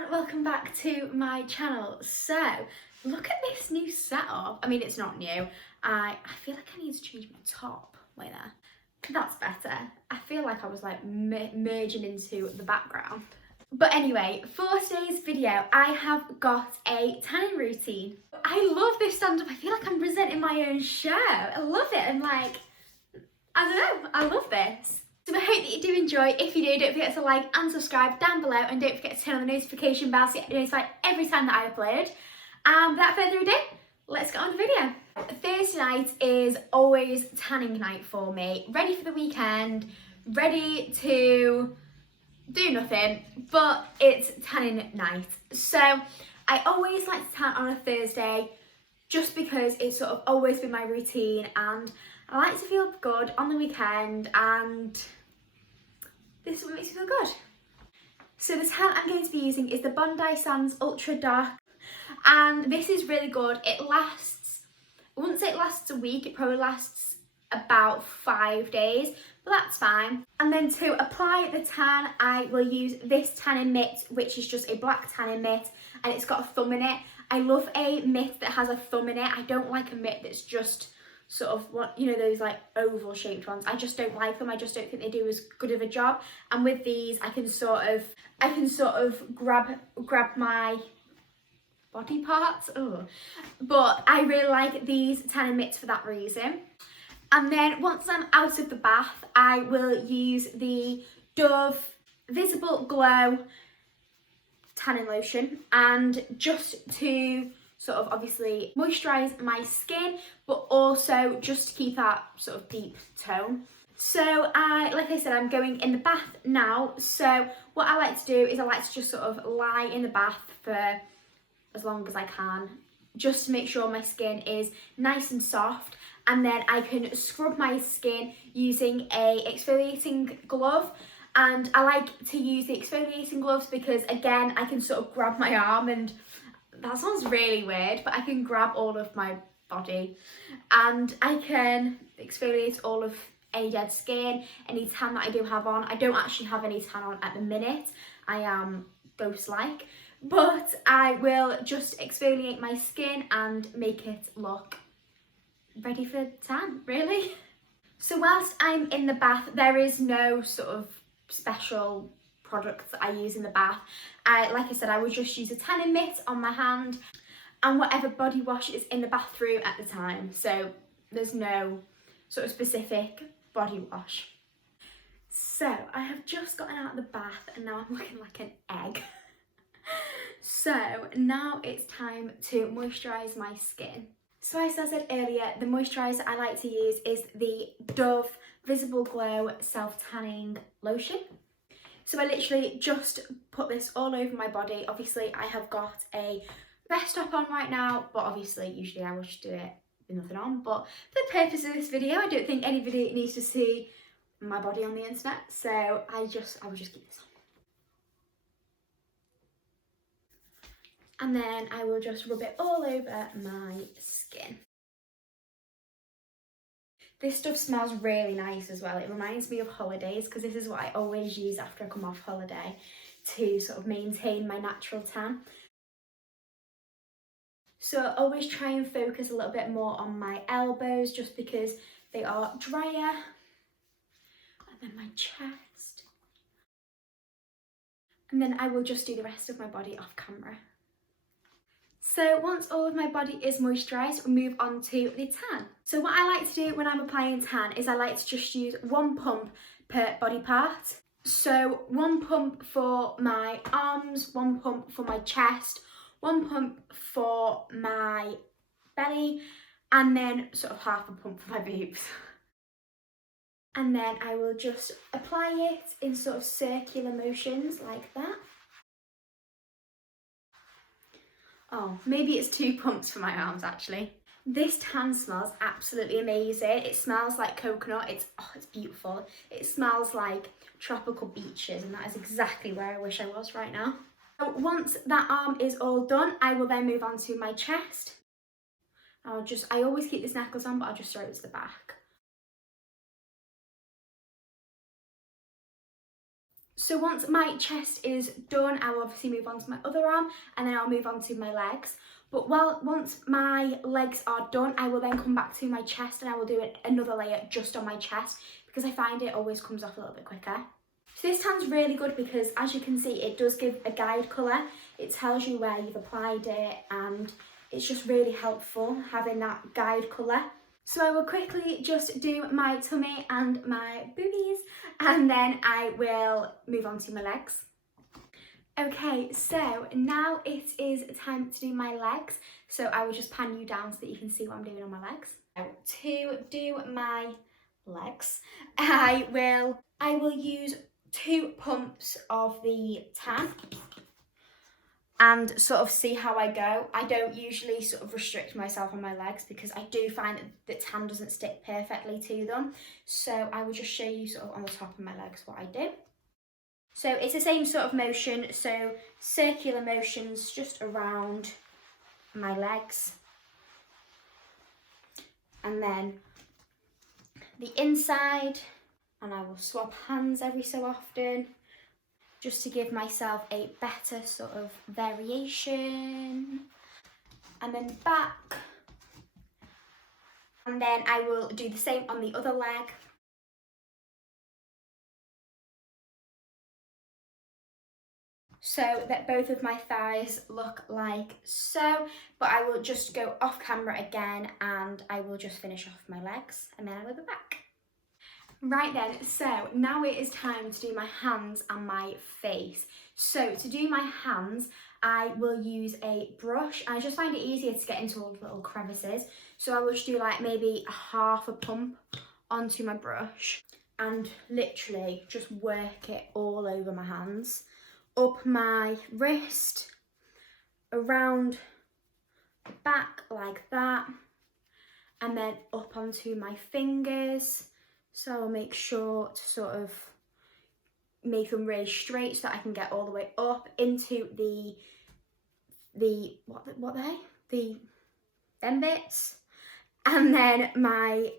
everyone, welcome back to my channel. So, look at this new setup. I mean, it's not new. I feel like I need to change my top. Wait there. That's better. I feel like I was like merging into the background. But anyway, for today's video, I have got a tanning routine. I love this stand-up. I feel like I'm presenting my own show. I love it. I'm like, I don't know, I love this. So I hope that you do enjoy. If you do, don't forget to like and subscribe down below, and don't forget to turn on the notification bell so you get notified every time that I upload. And without further ado, let's get on with the video. Thursday night is always tanning night for me. Ready for the weekend, ready to do nothing, but it's tanning night. So I always like to tan on a Thursday just because it's sort of always been my routine, and I like to feel good on the weekend, and this is what makes me feel good. So the tan I'm going to be using is the Bondi Sands Ultra Dark, and this is really good. It lasts, I wouldn't say it lasts a week, it probably lasts about 5 days, but that's fine. And then to apply the tan, I will use this Tannin Mitt, which is just a black tanning mitt, and it's got a thumb in it. I love a mitt that has a thumb in it. I don't like a mitt that's just sort of, what, you know, those like oval shaped ones. I just don't like them. I just don't think they do as good of a job. And with these, I can sort of grab my body parts. Ugh. But I really like these tanning mitts for that reason. And then once I'm out of the bath, I will use the Dove Visible Glow tanning lotion, and just to sort of obviously moisturise my skin, but also just to keep that sort of deep tone. So like I said, I'm going in the bath now. So what I like to do is I like to just sort of lie in the bath for as long as I can, just to make sure my skin is nice and soft, and then I can scrub my skin using a exfoliating glove. And I like to use the exfoliating gloves because, again, I can sort of grab my arm, and that sounds really weird, but I can grab all of my body and I can exfoliate all of any dead skin, any tan that I do have on. I don't actually have any tan on at the minute. I am ghost-like, but I will just exfoliate my skin and make it look ready for tan, really. So whilst I'm in the bath, there is no sort of special products that I use in the bath. Like I said, I would just use a tanning mitt on my hand and whatever body wash is in the bathroom at the time. So there's no sort of specific body wash. So I have just gotten out of the bath and now I'm looking like an egg. So now it's time to moisturise my skin. So as I said earlier, the moisturiser I like to use is the Dove Visible Glow Self-Tanning Lotion. So I literally just put this all over my body. Obviously I have got a vest top on right now, but obviously usually I would just do it with nothing on. But for the purpose of this video, I don't think anybody needs to see my body on the internet. So I would just keep this on. And then I will just rub it all over my skin. This stuff smells really nice as well. It reminds me of holidays because this is what I always use after I come off holiday to sort of maintain my natural tan. So I always try and focus a little bit more on my elbows just because they are drier. And then my chest. And then I will just do the rest of my body off camera. So once all of my body is moisturised, we'll move on to the tan. So what I like to do when I'm applying tan is I like to just use one pump per body part. So one pump for my arms, one pump for my chest, one pump for my belly, and then sort of half a pump for my boobs. And then I will just apply it in sort of circular motions like that. Oh, maybe it's 2 pumps for my arms actually. This tan smells absolutely amazing. It smells like coconut. It's beautiful. It smells like tropical beaches, and that is exactly where I wish I was right now. So once that arm is all done, I will then move on to my chest. I always keep this necklace on, but I'll just throw it to the back. So once my chest is done, I will obviously move on to my other arm, and then I'll move on to my legs. But once my legs are done, I will then come back to my chest and I will do another layer just on my chest, because I find it always comes off a little bit quicker. So this tan's really good because, as you can see, it does give a guide colour. It tells you where you've applied it, and it's just really helpful having that guide colour. So I will quickly just do my tummy and my boobies, and then I will move on to my legs. Okay, so now it is time to do my legs. So I will just pan you down so that you can see what I'm doing on my legs. Now, to do my legs, I will use 2 pumps of the tan and sort of see how I go. I don't usually sort of restrict myself on my legs because I do find that tan doesn't stick perfectly to them. So I will just show you sort of on the top of my legs what I do. So it's the same sort of motion, so circular motions just around my legs. And then the inside, and I will swap hands every so often, just to give myself a better sort of variation. And then back. And then I will do the same on the other leg. So that both of my thighs look like so, but I will just go off camera again and I will just finish off my legs and then I will be back. Right then, so now it is time to do my hands and my face. So to do my hands, I will use a brush. I just find it easier to get into all the little crevices. So I will just do like maybe half a pump onto my brush and literally just work it all over my hands. Up my wrist, around the back like that, and then up onto my fingers. So I'll make sure to sort of make them really straight so that I can get all the way up into them bits, and then my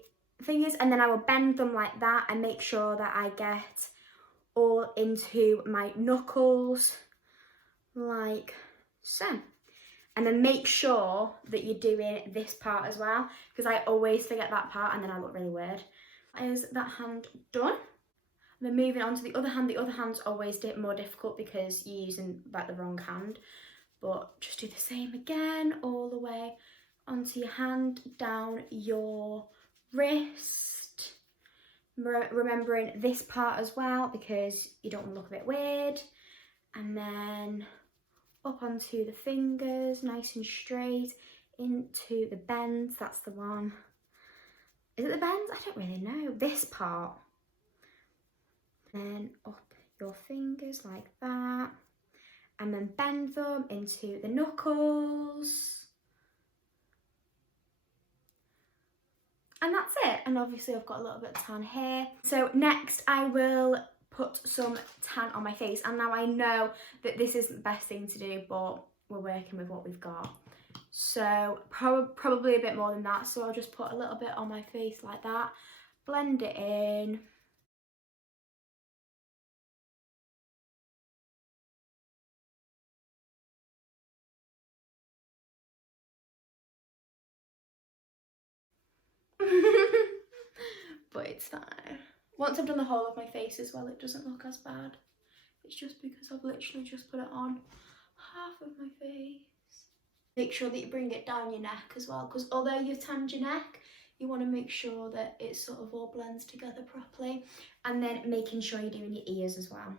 fingers, and then I will bend them like that and make sure that I get all into my knuckles like so. And then make sure that you're doing this part as well, because I always forget that part and then I look really weird. Is that hand done? And then moving on to the other hand. The other hand's always more difficult because you're using like the wrong hand, but just do the same again, all the way onto your hand, down your wrist. Remembering this part as well because you don't want to look a bit weird. And then up onto the fingers, nice and straight, into the bends, that's the one. Is it the bends? I don't really know. This part. Then up your fingers like that. And then bend them into the knuckles. And that's it. And obviously I've got a little bit of tan here. So next I will put some tan on my face. And now I know that this isn't the best thing to do, but we're working with what we've got. So probably a bit more than that. So I'll just put a little bit on my face like that. Blend it in. But it's fine. Once I've done the whole of my face as well, it doesn't look as bad. It's just because I've literally just put it on half of my face. Make sure that you bring it down your neck as well, because although you've tanned your neck, you want to make sure that it sort of all blends together properly. And then making sure you're doing your ears as well.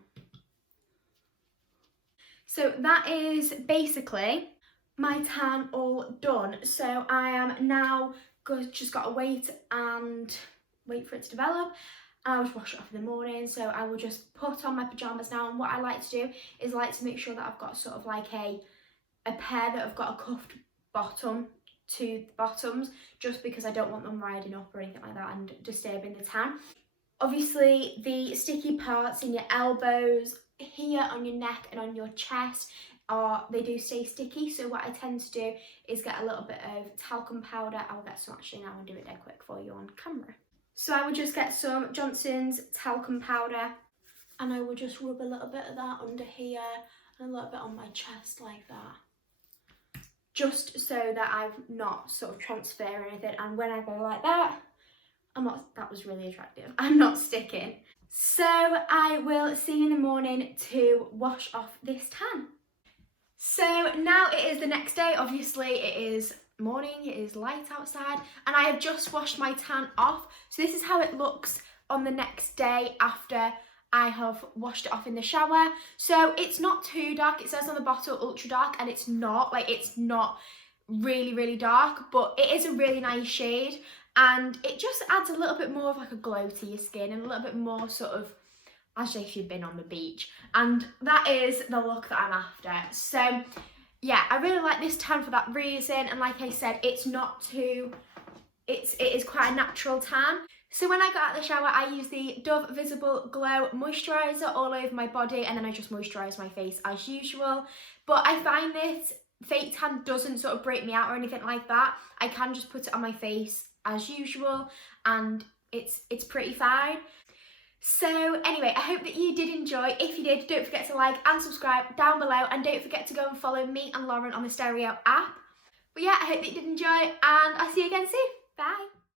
So that is basically my tan all done. So I am now just got to wait for it to develop. I'll just wash it off in the morning. So I will just put on my pyjamas now. And what I like to do is like to make sure that I've got sort of like a pair that have got a cuffed bottom to the bottoms, just because I don't want them riding up or anything like that and disturbing the tan. Obviously the sticky parts in your elbows, here on your neck and on your chest, they do stay sticky. So what I tend to do is get a little bit of talcum powder. I'll get some actually now and do it dead quick for you on camera. So I would just get some Johnson's talcum powder and I will just rub a little bit of that under here and a little bit on my chest like that, just so that I'm not sort of transferring anything, and when I go like that, that was really attractive, I'm not sticking. So I will see you in the morning to wash off this tan. So now it is the next day. Obviously it is morning, it is light outside, and I have just washed my tan off. So this is how it looks on the next day after I have washed it off in the shower. So it's not too dark. It says on the bottle ultra dark, and it's not really, really dark, but it is a really nice shade, and it just adds a little bit more of like a glow to your skin and a little bit more sort of as if you've been on the beach, and that is the look that I'm after. So yeah, I really like this tan for that reason, and like I said, it is quite a natural tan. So when I got out of the shower, I use the Dove Visible Glow Moisturizer all over my body, and then I just moisturise my face as usual. But I find this fake tan doesn't sort of break me out or anything like that. I can just put it on my face as usual, and it's pretty fine. So anyway, I hope that you did enjoy. If you did, don't forget to like and subscribe down below, and don't forget to go and follow me and Lauren on the Stereo app. But yeah, I hope that you did enjoy, and I'll see you again soon. Bye.